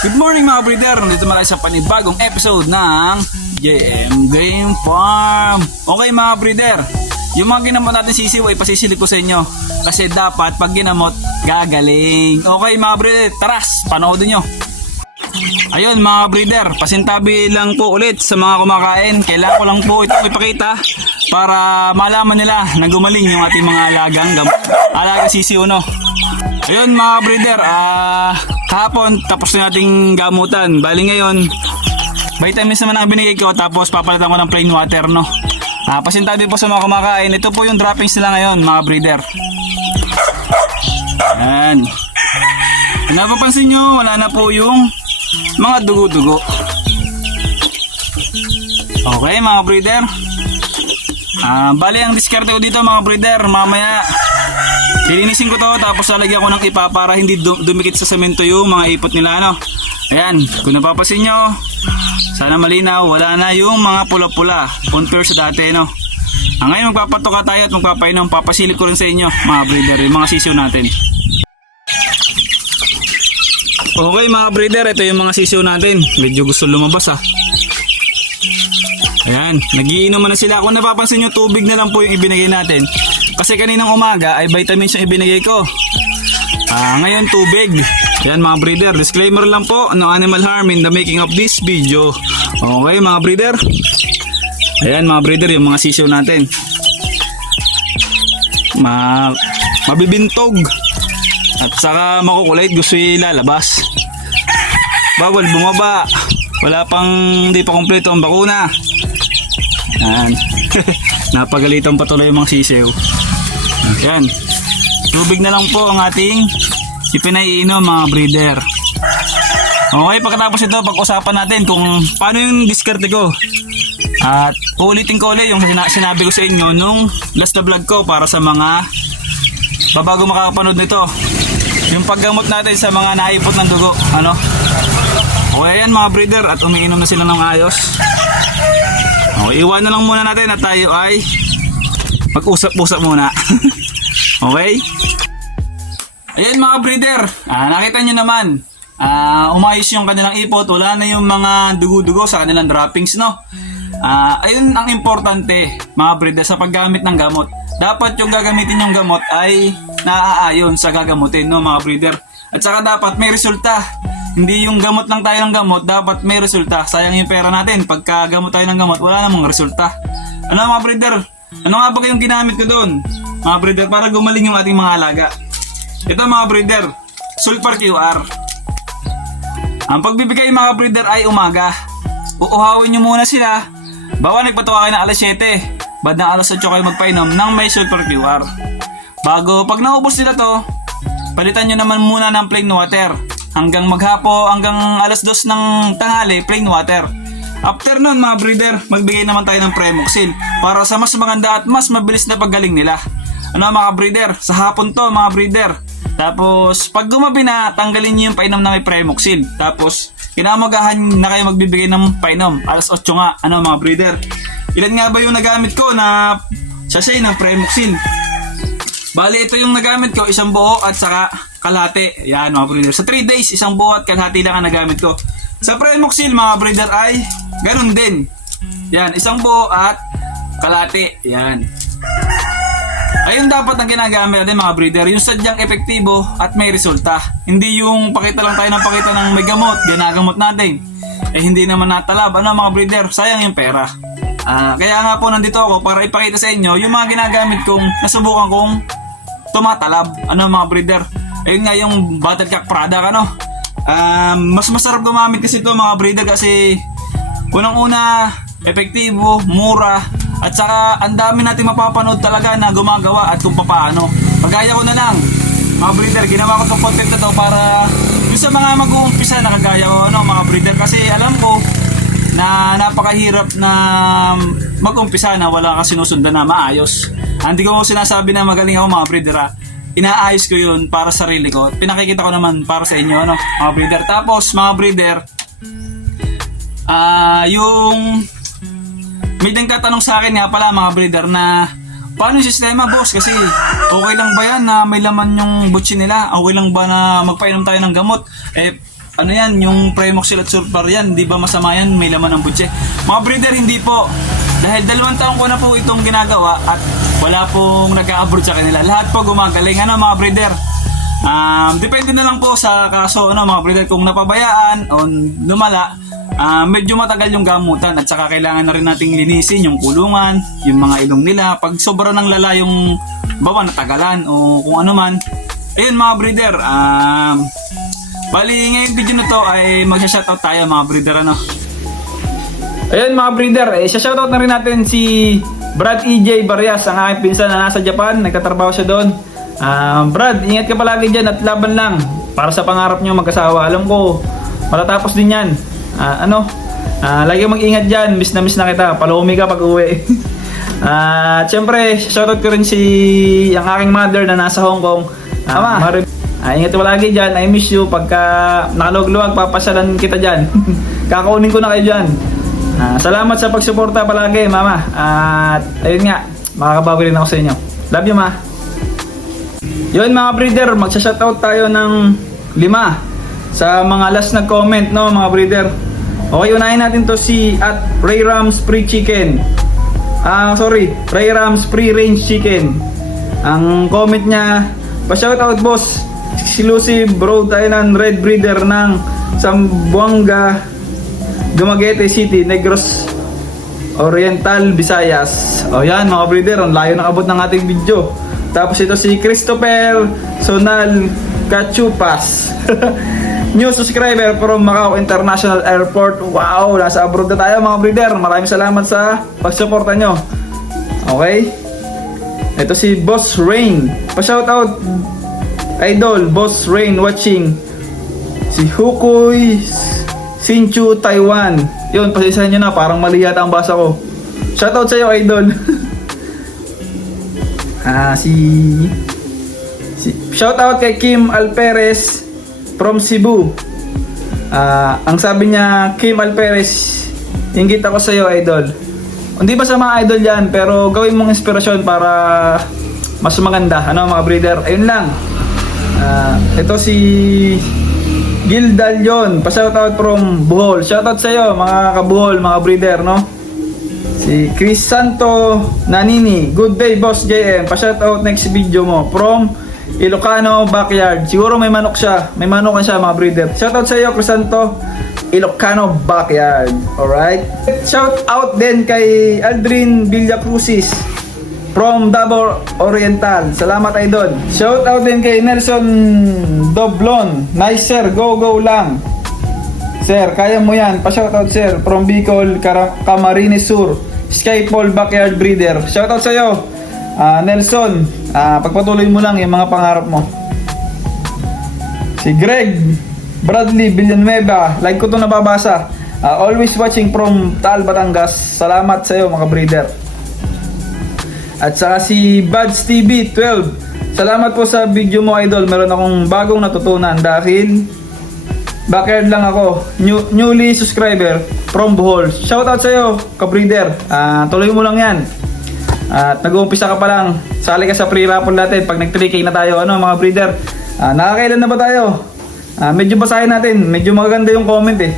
Good morning mga breeder! Nandito naman tayo sa panibagong episode ng JM Game Farm. Okay mga breeder, yung mga ginamot natin sisiw ay pasisilip ko sa inyo. Kasi dapat pag ginamot, gagaling. Okay mga breeder, taras, panoodin nyo. Ayun mga breeder, pasintabi lang po ulit sa mga kumakain. Kailangan ko lang po itong ipakita para malaman nila na gumaling yung ating mga alaga sisiw no. Ayun mga breeder, kahapon tapos na nating gamutan. Bali ngayon, vitamins naman ang binigay ko tapos papalitan ko ng plain water no. Pasintabi po sa mga kumakain. Ito po yung droppings nila ngayon mga breeder. Ayan. Napapansin nyo, wala na po yung mga dugo-dugo. Okay mga breeder. Bali ang diskarte ko dito mga breeder, mamaya lilinisin ko to tapos lalagyan ko ng ipa para hindi dumikit sa semento yung mga ipot nila ano. Ayan, kung napapansin nyo, sana malinaw, wala na yung mga pula-pula compare sa dati no. Ngayon magpapatoka tayo at magpapainom, papasilip ko rin sa inyo mga breeder yung mga sisiw natin. Okay mga breeder, ito yung mga sisiw natin. Medyo gusto lumabas Ayan, nagiinom na sila. Kung napapansin nyo, tubig na lang po yung ibinigay natin. Kasi kaninang umaga ay vitamins yung ibinigay ko. Ngayon tubig. Ayan mga breeder, disclaimer lang po, no animal harm in the making of this video. Okay mga breeder. Ayan mga breeder, yung mga sisiw natin. Mabibintog. At saka makukulait, gusto ilalabas. Bawal bumaba. Wala pang, hindi pa kompleto ang bakuna. Ayan. Napagalitan pa tuloy yung mga sisiw. Ayan. Tubig na lang po ang ating ipinaiinom mga breeder. Okay, pagkatapos ito, pag-usapan natin kung paano yung diskarte ko. At uulitin ko ulit yung sinabi ko sa inyo nung last na vlog ko para sa mga babago makakapanood nito. Yung paggamot natin sa mga naipot ng dugo. Ano? Okay yan mga breeder, at umiinom na sila ng ayos. Okay, iwan na lang muna natin at tayo ay mag-usap-usap muna. Okay? Ayan mga breeder, nakita nyo naman, umayos yung kanilang ipot, wala na yung mga dugo-dugo sa kanilang droppings no. Ayun ang importante mga breeder sa paggamit ng gamot. Dapat yung gagamitin yung gamot ay naaayon sa gagamutin no mga breeder. At saka dapat may resulta. Hindi yung gamot lang tayo ng gamot, dapat may resulta. Sayang yung pera natin, pagka gamot tayo ng gamot, wala namang resulta. Ano mga breeder? Ano nga ba kayong ginamit ko doon? Mga breeder, para gumaling yung ating mga alaga. Ito mga breeder, Sulfur QR. Ang pagbibigay mga breeder ay umaga. Uuhawin nyo muna sila. Bawa nagpatuwa kayo ng alas 7, bandang alas 8 kayo magpainom ng may Sulfur QR. Bago, pag naubos nila to, palitan nyo naman muna ng plain water. Hanggang maghapo, hanggang alas 2 ng tanghali, plain water. After nun mga breeder, magbigay naman tayo ng Premoxil para sa mas maganda at mas mabilis na paggaling nila. Ano mga breeder, sa hapon to mga breeder. Tapos pag gumabi na, tanggalin nyo yung painom na may Premoxil. Tapos kinamagahan na kayo magbibigay ng painom, alas 8 nga. Ano mga breeder, ilan nga ba yung nagamit ko na sachet ng Premoxil? Bali ito yung nagamit ko, isang buo at saka kalahati. Yan mga breeder, sa 3 days isang buo at kalahati lang ang nagamit ko. Sa Premoxil mga breeder ay ganun din. Yan, isang buo at kalahati. Yan. Ayun dapat ang ginagamit natin mga breeder, yung sadyang epektibo at may resulta. Hindi yung pakita lang tayo ng pakita ng may gamot, ginagamot natin. Hindi naman natalab. Ano mga breeder, sayang yung pera. Kaya nga po nandito ako para ipakita sa inyo yung mga ginagamit kong nasubukan kong tumatalab. Ano mga breeder, ayun nga yung Battlecock product ano. Mas masarap gumamit kasi ito mga breeder kasi unang-una epektibo, mura, at saka ang dami nating mapapanood talaga na gumagawa at kung paano. Pagaya ko na lang mga breeder, ginawa ko itong content na to para yung sa mga mag-uumpisa na kagaya ko ano, mga breeder, kasi alam ko na napakahirap na mag-umpisa na wala ka sinusundan na maayos. Hindi ko sinasabi na magaling ako mga breeder inaayos ko yun para sa sarili ko. Pinakikita ko naman para sa inyo ano, mga breeder. Tapos mga breeder, yung may nagtatanong sa akin nga pala mga breeder na paano yung sistema boss, kasi okay lang ba yan na may laman yung butsi nila? Okay lang ba na magpainom tayo ng gamot? Ano yan, yung Primoxil at Sulfur yan, di ba masama yan, may laman ng butse. Mga breeder, hindi po. Dahil 2 taon ko na po itong ginagawa at wala pong nag-a-abroad sa kanila. Lahat po gumagaling, ano mga breeder. Depende na lang po sa kaso, ano mga breeder, kung napabayaan o lumala, medyo matagal yung gamutan at saka kailangan na rin nating linisin yung kulungan, yung mga ilong nila. Pag sobra ng lala yung bawa natagalan o kung ano man. Ayun mga breeder, bali ngayong video na to ay magsha-shoutout tayo mga breeder, ano. Ayun mga breeder, shoutout na rin natin si Brad EJ Barrias, ang aking pinsan na nasa Japan, nagtatrabaho siya doon. Brad, ingat ka palagi dyan at laban lang para sa pangarap nyo mag-asawa. Alam ko, matatapos din yan. Lagi mag-ingat dyan, miss na kita, palumi ka pag uwi. At syempre, shoutout ko rin ang aking mother na nasa Hong Kong. Ingat ka palagi dyan, I miss you. Pagka nakalugluwag, papasalan kita dyan. Kakaunin ko na kayo dyan. Salamat sa pagsuporta palagi, mama. At ayun nga, makakabawi rin ako sa inyo. Love you, ma. Yun mga breeder, magsha-shoutout tayo ng 5 sa mga last nag-comment, no mga breeder. Okay, unahin natin to si at Ray Rams Free Chicken. Ray Rams Free Range Chicken. Ang comment niya, pa-shoutout boss, exclusive Rhode Island Red Breeder ng Zamboanga, Dumaguete City, Negros Oriental, Visayas. O yan mga breeder, ang layo nakabot ng ating video. Tapos ito si Christopher Sonal Cachupas. New subscriber from Macau International Airport. Wow, nasa abroad na tayo mga breeder. Maraming salamat sa pagsuporta nyo. Okay. Ito si Boss Rain. Pa-shoutout idol Boss Rain watching. Si Hukoy Sinchu Taiwan. Yun, pasensyahan nyo na, parang mali yata ang basa ko. Shoutout sa iyo idol. Shoutout kay Kim Alperes from Cebu. Ang sabi niya, Kim Alperes, inggit ako sa iyo idol. Hindi ba sa mga idol yan, pero gawin mong inspirasyon para mas maganda, ano mga breeder. Ayun lang. Ito si Gildalion, pa-shoutout from Bohol. Shoutout sa iyo mga kabuhol, mga breeder, no? Si Chris Santo Nanini, good day boss JM, pa-shoutout next video mo from Ilocano Backyard. Siguro may manok siya, may manukan siya mga breeder. Shoutout sa iyo Chris Santo, Ilocano Backyard. Alright. Shoutout din kay Aldrin Villacrucis from Davao Oriental. Salamat idol. Shoutout din kay Nelson Doblon. Nice sir, go lang. Sir, kaya mo yan. Pa-shoutout sir from Bicol, Camarines Sur, Skyfall Backyard Breeder. Shoutout sa iyo Nelson. Pagpatuloy mo lang yung mga pangarap mo. Si Greg Bradley Villanueva, like ko itong nababasa. Always watching from Taal, Batangas. Salamat sa iyo mga breeder. At saka si Buds TV 12. Salamat po sa video mo idol. Meron akong bagong natutunan dahil backyard lang ako. Newly subscriber from Bohol. Shoutout sa iyo ka-breeder. Tuloy mo lang yan. At nag-uumpisa ka pa lang. Sali ka sa free raffle natin pag nag-3K na tayo, ano mga breeder. Nakakailan na ba tayo? Medyo basahin natin. Medyo maganda yung comment eh.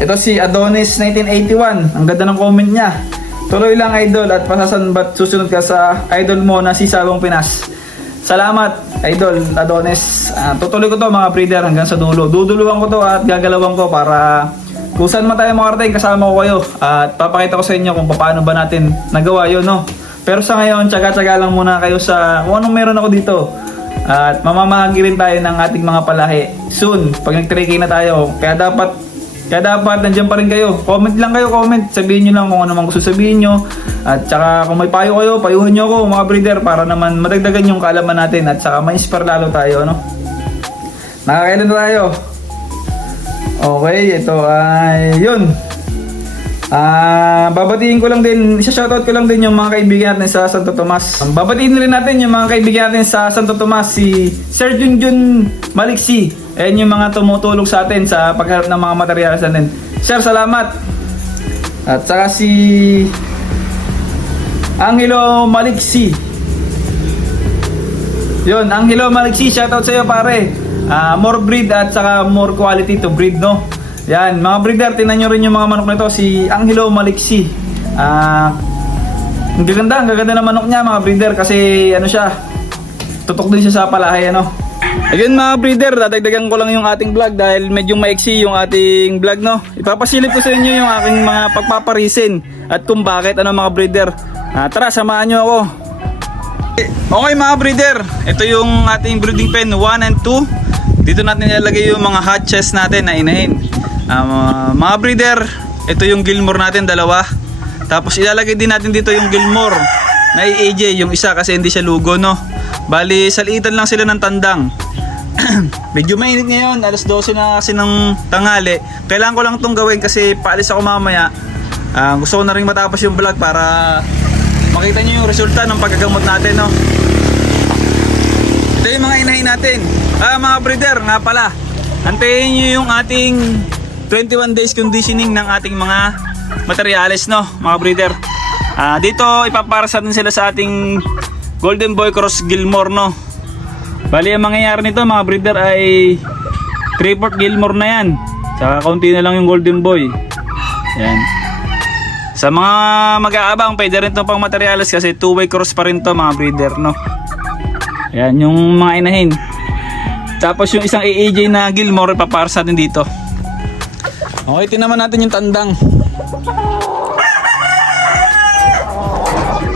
Ito si Adonis 1981. Ang ganda ng comment niya. Tuloy lang idol at pasasanbat susunod ka sa idol mo na si Sabong Pinas. Salamat idol Adonis. Tutuloy ko to mga breeder hanggang sa dulo. Duduluan ko to at gagalawan ko para kung saan man tayo makarating kasama ko kayo. At papakita ko sa inyo kung paano ba natin nagawa yun, no? Pero sa ngayon, tsaga-tsaga lang muna kayo sa kung anong meron ako dito. At mamamahagi rin tayo ng ating mga palahi soon pag nag-3K na tayo. Kaya dapat nandiyan pa rin kayo. Comment lang kayo, comment. Sabihin nyo lang kung ano man gusto sabihin nyo. At saka kung may payo kayo, payuhan nyo ako mga breeder para naman madagdagan yung kaalaman natin. At saka ma-inspire lalo tayo, no? Nakakailan na tayo. Okay, ito ay yun. Babatiin ko lang din, isa-shoutout ko lang din yung mga kaibigan natin sa Santo Tomas. Babatiin rin natin yung mga kaibigan natin sa Santo Tomas, si Sir Junjun Maliksi. Ayan yung mga tumutulong sa atin sa pagharap ng mga materyales natin. Sir, salamat. At saka si Angelo Maliksi. Yun, Angelo Maliksi, shoutout sa iyo pare. more breed at saka more quality to breed, no? Yan, mga breeder, tingnan nyo rin yung mga manok na ito, si Angelo Maliksi. Ang gaganda ng manok niya, mga breeder, kasi ano siya, tutok din siya sa palahay, ano. Ayun mga breeder, dadagdagan ko lang yung ating vlog dahil medyo maiksi yung ating vlog, no. Ipapasilip ko sa inyo yung aking mga pagpaparisin at kung bakit, ano mga breeder. Tara, samahan nyo ako. Okay mga breeder, ito yung ating breeding pen 1 and 2. Dito natin ilalagay yung mga hatches natin na inahin. Mga breeder, ito yung Gilmore natin, dalawa. Tapos ilalagay din natin dito yung Gilmore na AJ, yung isa kasi hindi siya lugo, no. Bali, salitan lang sila ng tandang. Medyo mainit ngayon, alas 12 na kasi ng tanghali. Kailangan ko lang itong gawin kasi paalis ako mamaya. Gusto ko na rin matapos yung vlog para makita nyo yung resulta ng paggagamot natin, no. Ito yung mga inahin natin. Mga breeder, nga pala, antayin nyo yung ating 21 days conditioning ng ating mga materyales, no, mga breeder. Dito ipaparasan din sila sa ating Golden Boy Cross Gilmore, no. Bali ang mangyayari nito mga breeder ay 3/4 Gilmore na yan, saka kaunti na lang yung Golden Boy. Yan. Sa mga mag-aabang, pwede rin ito pang materyales kasi 2-way cross pa rin to mga breeder, no. Yan yung mga inahin. Tapos yung isang AAJ na Gilmore ipaparasan natin dito. Okay, tinaman natin yung tandang.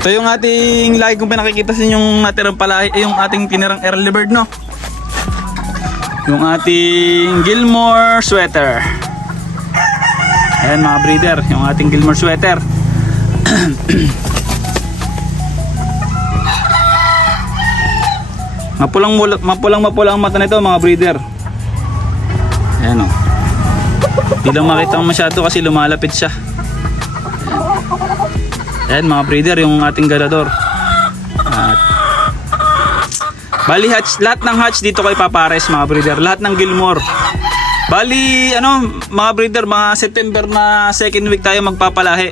Ito yung ating lagi kong pinakikita sa inyong natirang palahi, yung ating tinirang early bird, no. Yung ating Gilmore sweater. Ayan mga breeder, yung ating Gilmore sweater. Mapulang mata nito mga breeder. Ayan o. Hindi lang makita masyado kasi lumalapit siya. Ayan mga breeder, yung ating ganador. Bali hatch, lahat ng hatch dito ko ipapares mga breeder. Lahat ng Gilmore. Bali ano mga breeder, mga September na second week tayo magpapalahi.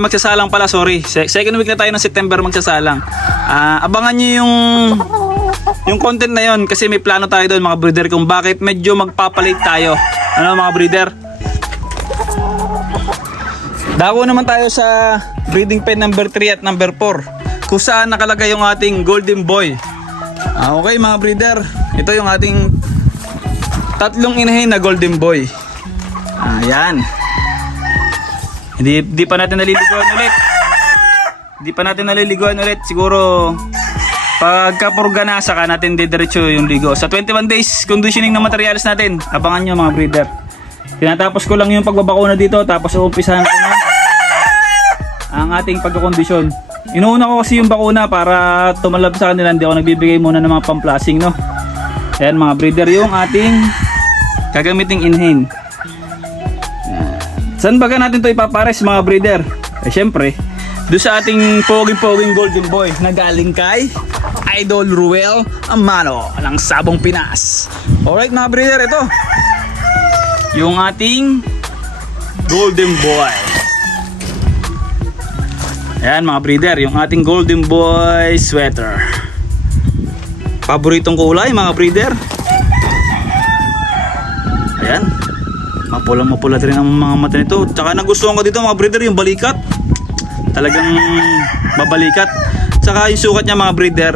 Magsasalang pala, sorry. Second week na tayo ng September magsasalang. Abangan nyo yung content na yon kasi may plano tayo doon mga breeder kung bakit medyo magpapalate tayo. Ano mga breeder? Dako naman tayo sa breeding pen number 3 at number 4 kung saan nakalagay yung ating Golden Boy. Okay mga breeder, ito yung ating tatlong inahin na Golden Boy. Ayan. Hindi pa natin naliliguan ulit. Siguro pagkapurga na saka natin didiretso yung ligo. Sa 21 days conditioning ng materials natin, abangan nyo mga breeder. Tinatapos ko lang yung pagbabakuna dito, tapos uumpisahan ko na ang ating pagkakondisyon. Inuuna ko kasi yung bakuna para tumalab sa kanila, hindi ako nagbibigay muna ng mga pamplasing, no. Ayan mga breeder, yung ating gagamiting inhane. Saan baga natin to ipapares mga breeder? Syempre doon sa ating poging Golden Boy na galing kay Idol Ruel Amano ng Sabong Pinas. Alright mga breeder, ito yung ating Golden Boy. Ayan mga breeder, yung ating Golden Boy sweater. Paboritong kulay mga breeder. Ayan, mapula rin ang mga mata nito. Tsaka nagustuhan ko dito mga breeder yung balikat. Talagang babalikat. Tsaka yung sukat niya mga breeder,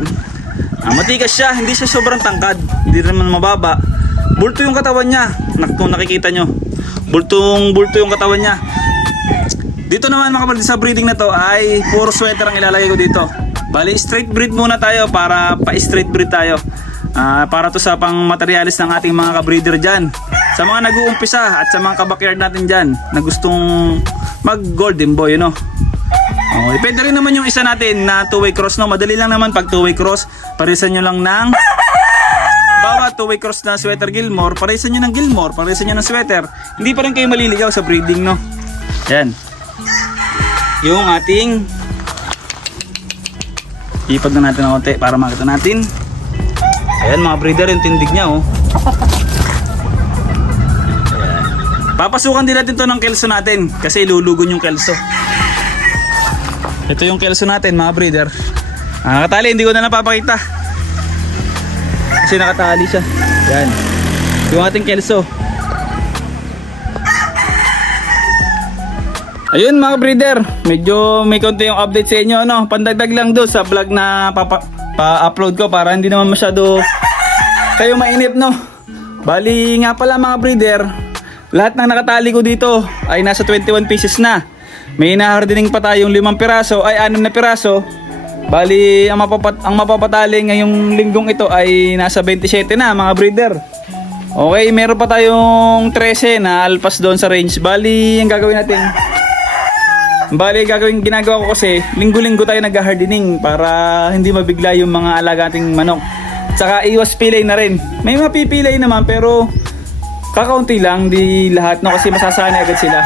matigas siya, hindi siya sobrang tangkad, hindi naman mababa. Bulto yung katawan niya, kung nakikita nyo, bulto yung katawan niya. Dito naman mga kapatid, sa breeding na to ay puro sweater ang ilalagay ko dito. Bali straight breed muna tayo para pa-straight breed tayo. Para to sa pang materialis ng ating mga kabreeder dyan, sa mga nag-uumpisa at sa mga kabakyard natin dyan na gustong mag Golden Boy, you know. Depende rin naman yung isa natin na 2-way cross, no. Madali lang naman pag 2-way cross. Parisan nyo lang ng bawat 2-way cross na sweater Gilmore, parisan nyo ng Gilmore, parisan nyo ng sweater. Hindi pa rin kayo maliligaw sa breeding, no. Yan yung ating, ipag na natin ng konti para makita natin. Ayan mga breeder, yung tindig niya, oh. Ayan. Papasukan din natin to ng kelso natin kasi lulugon yung kelso. Ito yung kelso natin mga breeder. Katali, hindi ko na napapakita. Kasi nakatali siya. Yan. Yung ating kelso. Ayun mga breeder, medyo may konti yung update sa inyo, no? Pandagdag lang doon sa vlog na pa-upload ko para hindi naman masyado kayo mainip, no? Bali nga pala mga breeder, lahat ng nakatali ko dito ay nasa 21 pieces na. May nahardening pa tayong 5 piraso, ay 6 na piraso. Bali ang mapapatali ngayong linggong ito ay nasa 27 na mga breeder. Okay, meron pa tayong 13 na alpas doon sa range. Bali ang gagawin natin, ginagawa ko kasi linggo-linggo tayo nag-hardening para hindi mabigla yung mga alaga nating manok. Saka iwas pilay na rin. May mapipilay naman pero kakaunti lang, di lahat, no, kasi masasanay agad sila.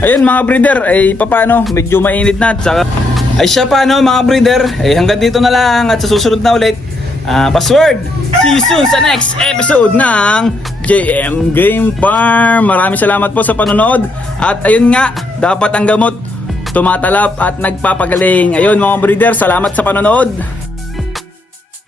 Ayun mga breeder, ay paano, medyo mainit na. Saka ay siya paano mga breeder, ay hanggang dito na lang at sa susunod na ulit. Password, see you soon sa next episode ng JM Game Farm. Maraming salamat po sa panonood. At ayun nga, dapat ang gamot tumatalab at nagpapagaling. Ayun mga breeder, salamat sa panonood.